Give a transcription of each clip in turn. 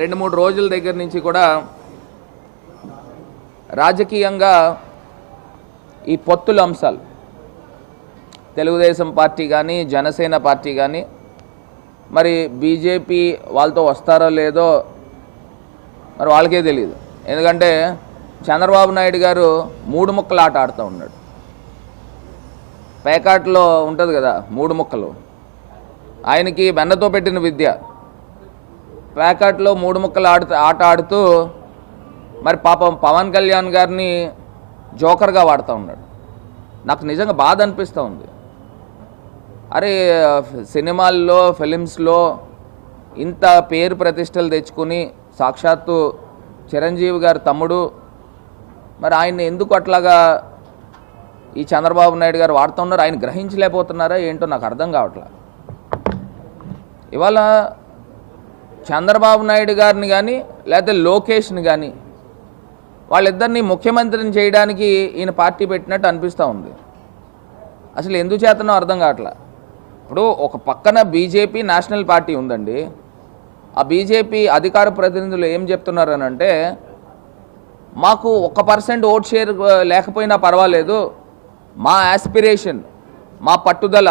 రెండు మూడు రోజుల దగ్గర నుంచి కూడా రాజకీయంగా ఈ పొత్తుల అంశాలు తెలుగుదేశం పార్టీ కానీ జనసేన పార్టీ కానీ మరి బీజేపీ వాళ్ళతో వస్తారో లేదో మరి వాళ్ళకే తెలియదు ఎందుకంటే చంద్రబాబు నాయుడు గారు మూడు ముక్కలు ఆట ఆడుతూ ఉన్నాడు. పేకాట్లో ఉంటుంది కదా మూడు ముక్కలు. ఆయనకి బెన్నతో పెట్టిన విద్య. ప్యాకెట్లో మూడు ముక్కలు ఆడుతూ ఆట ఆడుతూ మరి పాపం పవన్ కళ్యాణ్ గారిని జోకర్గా వాడుతూ ఉన్నాడు. నాకు నిజంగా బాధ అనిపిస్తూ ఉంది. అరే సినిమాల్లో ఫిలిమ్స్లో ఇంత పేరు ప్రతిష్టలు తెచ్చుకుని సాక్షాత్తు చిరంజీవి గారి తమ్ముడు మరి ఆయన్ని ఎందుకు అట్లాగా ఈ చంద్రబాబు నాయుడు గారు వాడుతున్నారు ఆయన గ్రహించలేకపోతున్నారా? ఏంటో నాకు అర్థం కావట్లేదు ఇవాళ చంద్రబాబు నాయుడు గారిని కానీ లేకపోతే లోకేష్ని కానీ వాళ్ళిద్దరిని ముఖ్యమంత్రిని చేయడానికి ఈయన పార్టీ పెట్టినట్టు అనిపిస్తూ ఉంది. అసలు ఎందుకు చేతనో అర్థం కావట్లా. ఇప్పుడు ఒక పక్కన బీజేపీ నేషనల్ పార్టీ ఉందండి. ఆ బీజేపీ అధికార ప్రతినిధులు ఏం చెప్తున్నారు అని అంటే మాకు ఒక పర్సెంట్ ఓట్ షేర్ లేకపోయినా పర్వాలేదు మా యాస్పిరేషన్ మా పట్టుదల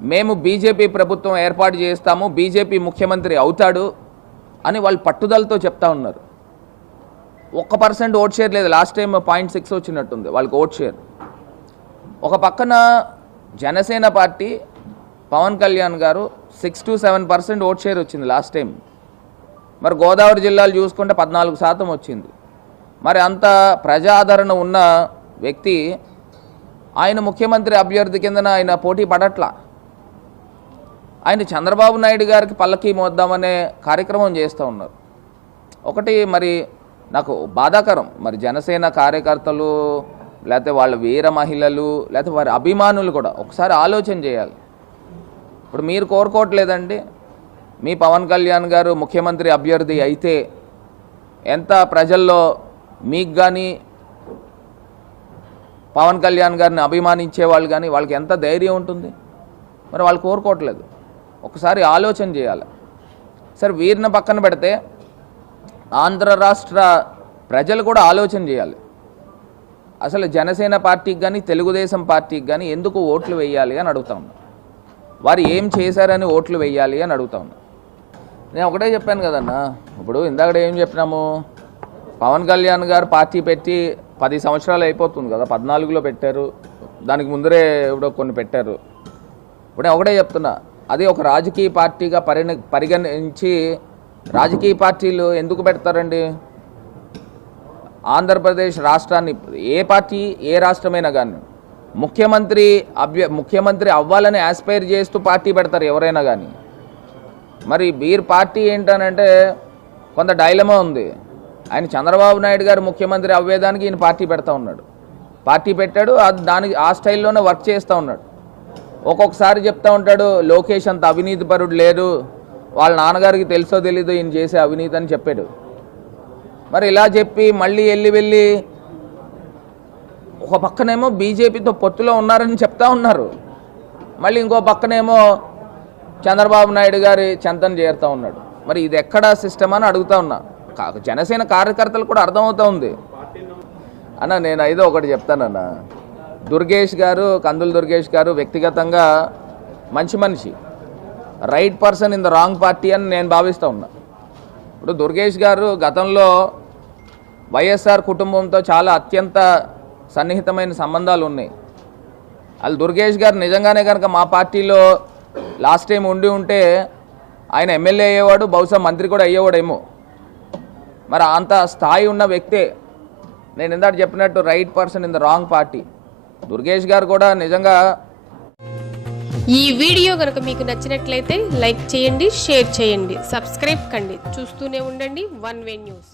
మేము బీజేపీ ప్రభుత్వం ఏర్పాటు చేస్తాము బీజేపీ ముఖ్యమంత్రి అవుతాడు అని వాళ్ళు పట్టుదలతో చెప్తా ఉన్నారు. ఒక్క పర్సెంట్ ఓట్ షేర్ లేదు. లాస్ట్ టైం పాయింట్ సిక్స్ వచ్చినట్టుంది వాళ్ళకి ఓట్ షేర్. ఒక పక్కన Janasena party Pawan Kalyan garu six to seven percent vote share వచ్చింది లాస్ట్ టైం మరి గోదావరి జిల్లాలు చూసుకుంటే పద్నాలుగు శాతం వచ్చింది. మరి అంత ప్రజాదరణ ఉన్న వ్యక్తి ఆయన ముఖ్యమంత్రి అభ్యర్థి కిందన ఆయన పోటీ పడట్లా. ఆయన చంద్రబాబు నాయుడు గారికి పల్లకి మోద్దామనే కార్యక్రమం చేస్తూ ఉన్నారు. ఒకటి మరి నాకు బాధాకరం. మరి జనసేన కార్యకర్తలు లేకపోతే వాళ్ళ వీర మహిళలు లేకపోతే వారి అభిమానులు కూడా ఒకసారి ఆలోచన చేయాలి. ఇప్పుడు మీరు కోరుకోవట్లేదండి. మీ పవన్ కళ్యాణ్ గారు ముఖ్యమంత్రి అభ్యర్థి అయితే ఎంత ప్రజల్లో మీకు కానీ పవన్ కళ్యాణ్ గారిని అభిమానించే వాళ్ళు కానీ వాళ్ళకి ఎంత ధైర్యం ఉంటుంది? మరి వాళ్ళు కోరుకోవట్లేదు. ఒకసారి ఆలోచన చేయాలి. సరే వీరిని పక్కన పెడితే ఆంధ్ర రాష్ట్ర ప్రజలు కూడా ఆలోచన చేయాలి. అసలు జనసేన పార్టీకి కానీ తెలుగుదేశం పార్టీకి కానీ ఎందుకు ఓట్లు వేయాలి అని అడుగుతా ఉన్నా. వారు ఏం చేశారని ఓట్లు వేయాలి అని అడుగుతా ఉన్నా. నేను ఒకటే చెప్పాను కదన్నా ఇప్పుడు ఇందాక ఏం చెప్పినాము? పవన్ కళ్యాణ్ గారు పార్టీ పెట్టి పది సంవత్సరాలు అయిపోతుంది కదా పద్నాలుగులో పెట్టారు. దానికి ముందరే ఇప్పుడు కొన్ని పెట్టారు. ఇప్పుడు నేను ఒకటే చెప్తున్నా అది ఒక రాజకీయ పార్టీగా పరిణ పరిగణించి రాజకీయ పార్టీలు ఎందుకు పెడతారండి? ఆంధ్రప్రదేశ్ రాష్ట్రాన్ని ఏ పార్టీ ఏ రాష్ట్రమైనా కానీ ముఖ్యమంత్రి అభ్య ముఖ్యమంత్రి అవ్వాలని ఆస్పైర్ చేస్తూ పార్టీ పెడతారు ఎవరైనా కానీ మరి వీరి పార్టీ ఏంటనంటే కొంత డైలమా ఉంది. ఆయన చంద్రబాబు నాయుడు గారు ముఖ్యమంత్రి అవ్వేదానికి ఈయన పార్టీ పెడతా ఉన్నాడు. పార్టీ పెట్టాడు అది దానికి ఆ స్టైల్లోనే వర్క్ చేస్తూ ఉన్నాడు. ఒక్కొక్కసారి చెప్తా ఉంటాడు లోకేష్ అంత అవినీతి పరుడు లేడు. వాళ్ళ నాన్నగారికి తెలుసో తెలీదు ఈయన చేసే అవినీతి అని చెప్పాడు. మరి ఇలా చెప్పి మళ్ళీ వెళ్ళి వెళ్ళి ఒక పక్కనేమో బీజేపీతో పొత్తులో ఉన్నారని చెప్తా ఉన్నారు. మళ్ళీ ఇంకో పక్కనేమో చంద్రబాబు నాయుడు గారి చెంతను చేరుతూ ఉన్నాడు. మరి ఇది ఎక్కడ సిస్టమ్ అని అడుగుతా ఉన్నా. జనసేన కార్యకర్తలు కూడా అర్థమవుతా ఉంది. అన్న నేను ఐదో ఒకటి చెప్తానన్నా. దుర్గేష్ గారు కందుల దుర్గేష్ గారు వ్యక్తిగతంగా మంచి మనిషి. Right person in the wrong party అని నేను భావిస్తూ ఉన్నా. ఇప్పుడు దుర్గేష్ గారు గతంలో వైఎస్ఆర్ కుటుంబంతో చాలా అత్యంత సన్నిహితమైన సంబంధాలు ఉన్నాయి. వాళ్ళు దుర్గేష్ గారు నిజంగానే కనుక మా పార్టీలో లాస్ట్ టైం ఉండి ఉంటే ఆయన ఎమ్మెల్యే అయ్యేవాడు బహుశా మంత్రి కూడా అయ్యేవాడేమో. మరి అంత స్థాయి ఉన్న వ్యక్తే నేను ఇందాక చెప్పినట్టు right person in the wrong party Durgesh garu కూడా నిజంగా ఈ వీడియో కనుక మీకు నచ్చినట్లయితే లైక్ చేయండి షేర్ చేయండి సబ్స్క్రైబ్ కండి. చూస్తూనే ఉండండి వన్ వే న్యూస్.